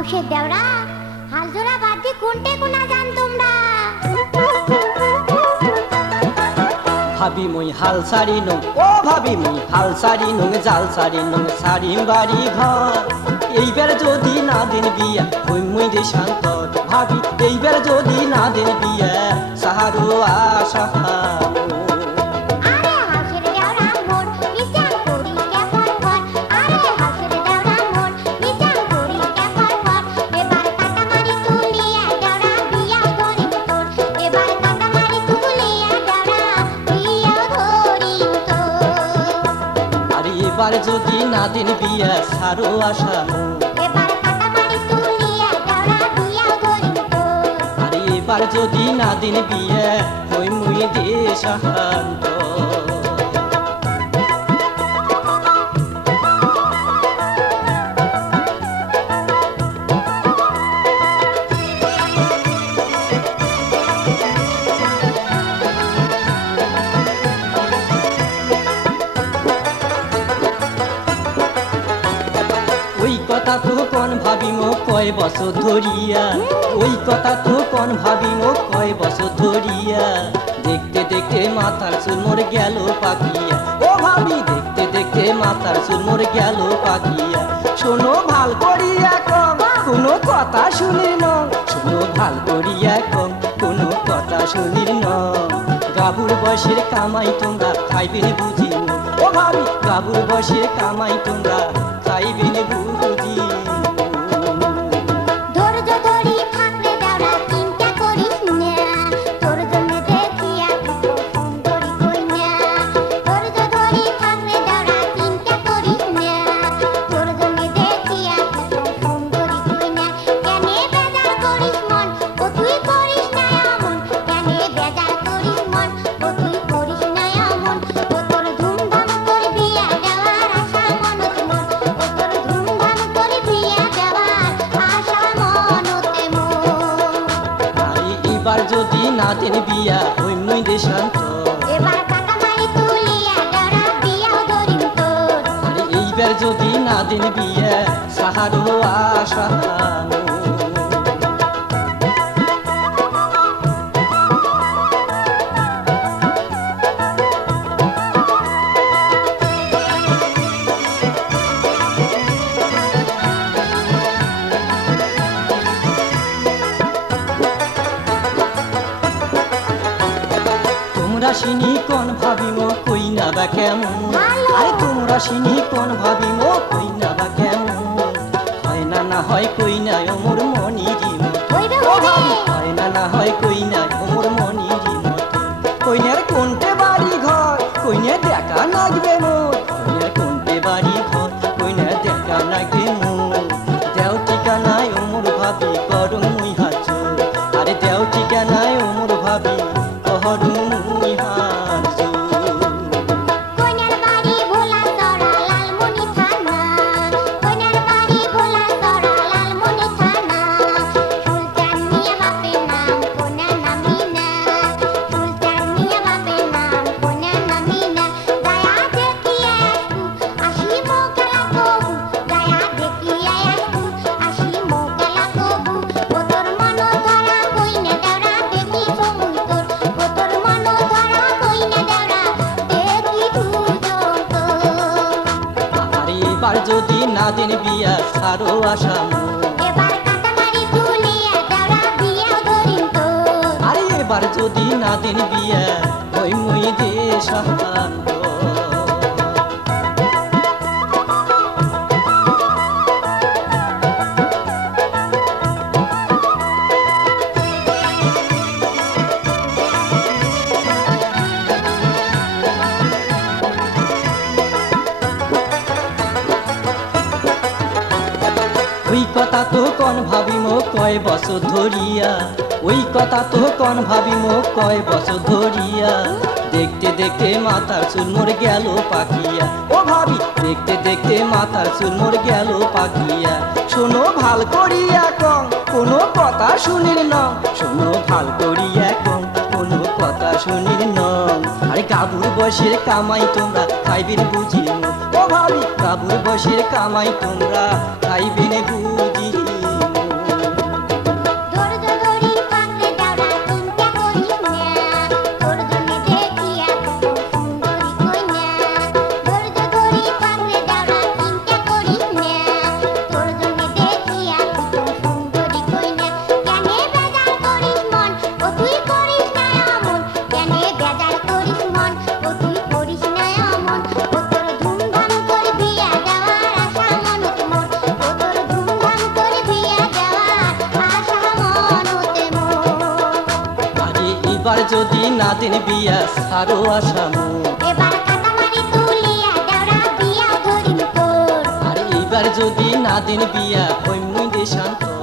হাউসের দেওরা হাল জোড়া বাদ দিয়ে কোনটে কোনা জান তোমরা ভাবি মই হাল সারি নং ও ভাবি মই হাল সারি নং জাল সারি নং সারি বাড়ি ঘর এইবার যদি না দেন বিয়া হই মুই দেশান্ত ভাবি এইবার যদি না দেন বিয়া সাহারু আশা আরে হাউসের দেওরা মোর বিচার করি কেমন কর আরে হাউসের দেওরা মোর বিচার করি কেমন কর এবার কাটামারি তুলিয়া দেওরা বিয়া করি তোর এবার কাটামারি তুলিয়া দেওরা বিয়া করি তোর আরে এবার যদি না দেন বিয়া সারো আশা এবার কাটামারি তুলিয়া দেওরা বিয়া করি তোর আরে এবার যদি না দেন বিয়া হই মুই দেশান্ত ওই কথা তো কোন ভাবি মো কয় বছর ধরিয়া ওই কথা তো কোন ভাবি মো কয় বছর ধরিয়া দেখতে দেখতে মাথার চুল মোর গেল পাকিয়া ও ভাবি দেখতে দেখতে মাথার চুল মোর গেল পাকিয়া শোনো ভাল করিয়া কম কোনো কথা শুনি ন শোনো ভাল করিয়া কম কোনো কথা শুনি ন গাবুর বসের কামাই তোমরা খাইবেন বুঝি ও ভাবি গাবুর বসের কামাই তোমরা খাইবেন বুঝি ধৈর্য ধরি থাকলে দেওরা চিন্তা করিস না তোর জন্য দেখিয়া কত সুন্দরী কইনা ধৈর্য ধরি থাকলে দেওরা চিন্তা করিস না তোর জন্য দেখিয়া কত সুন্দরী কইনা কেনে বেজার করিস মন ও তুই করিস না এমন কেনে বেজার করিস মন ও তুই করিস না এমন ও তোর ধুমধাম করে বিয়া দেওয়ার আশা মনত মোর ও তোর ধুমধাম করে বিয়া দেওয়ার আশা মনতে মোর আরে এবার যদি না দেন বিয়া হই মুই দেশান্ত এবার কাটামারি তুলিয়া দেওরা বিয়া ধরিম তোর আরে এইবার যদি না দেন বিয়া সাহারো আশা তোমরা সিনি কোন ভাবিম কই না বা কেমন ভালো। আরে তোমরা সিনি কোন ভাবিম কই না বা কেমন হয় না না হয় কই না ওমর মনিরি হইবে ও হইবে ভাবি হয় না না হয় কই না ওমর মনিরি কইনার কোনটে বাড়ি ঘর কইনে দেখা লাগবে মোর কইনার কোনটে বাড়ি ঘর কইনে দেখা লাগবে মোর দেও ঠিকানায় ওমর ভাবি করুম মুই হাত আরে দেও ঠিকানায় ওমর ভাবি করুম মুই হাত কইনার বাড়ি ভোলা তরা লালমনি থানা কইনার বাড়ি ভোলা তরা লালমনি থানা সুলতান মিয়া বাপের নাম কোনা নামিনা সুলতান মিয়া বাপের নাম কোনা নামিনা দয়া দেখিয়া আসু আসি মোকালা কবু দয়া দেখিয়া আসু আসি মোকালা কবু ও তোর মন ধরা কইনা দেওরা দেখি সমুই তোর ও তোর মন ধরা কইনা দেওরা দেখি দুজন তোর আরে এবার যদি না দেন বিয়া সারো আশা এবার কাটামারি তুলিয়া দেওরা বিয়া ধরিম তোর আরে এবার যদি না দেন বিয়া ওই মুই দেশান্ত ওই কথা তো কোন ভাবিম কয় বছর ধরিয়া ওই কথা তো কোন ভাবিম কয় বছর ধরিয়া দেখতে দেখতে মাথার চুল মোর গেল পাকিয়া ও ভাবি দেখতে দেখতে মাথার চুল মোর গেল পাকিয়া শোনো ভাল করিয়া কম কোনো কথা শুনির ন শোনো ভাল করিয়া কম কোনো কথা শুনির ন আরে কাবুর বসের কামাই তোমরা খাইবেন বুঝি ও ভাবি কাবুর বসের কামাই তোমরা খাইবেন বুঝি মন ও তুই করিস না অমন ও তোর ধুমধাম করে বিয়া দেওয়ার আশা মনতে মন ও তোর ধুমধাম করে বিয়া দেওয়ার আশা মনতে মন আরে এবার যদি না দেন বিয়া সারো আসামো এবার কাটামারি তুলিয়া দেওরা বিয়া ধরিম তোর আর এইবার যদি না দিন বিয়া হইমুই দেশান্তর